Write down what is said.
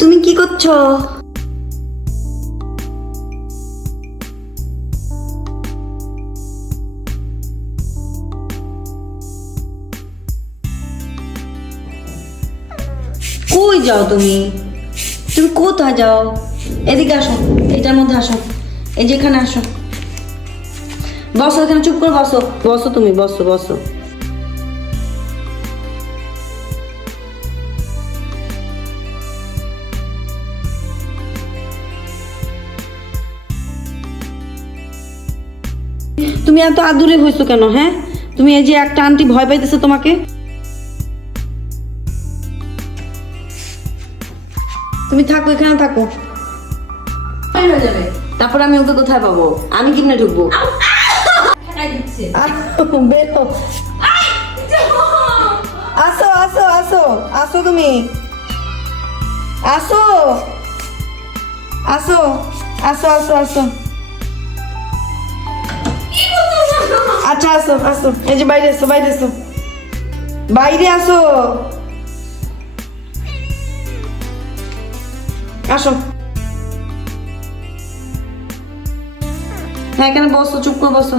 তুমি কি করছো? কই যাও তুমি? তুমি কোথায় যাও? এদিকে আসো, এটার মধ্যে আসো, এই যে এখানে আসো, বসো এখানে, চুপ করে বসো, বসো তুমি, বসো বসো। তুমি এত আদুরে হয়েছো কেন? হ্যাঁ, তুমি এই যে একটা আন্টি ভয় পাইতেছে তোমাকে। তুমি থাকো, এখানে থাকো, হয়ে যাবে। তারপর আমি ওকে কোথায় পাবো? আমি কেমনে ঢুকবো? বেরো, আসো আসো আসো, আসো তুমি, আসো আসো আসো আসো আসো, আচ্ছা আসো আসো, এই যে বাইরে আসো, বাইরে আসো, বাইরে আসো, আসো। হ্যাঁ, এখানে বসো, চুপ করে বসো।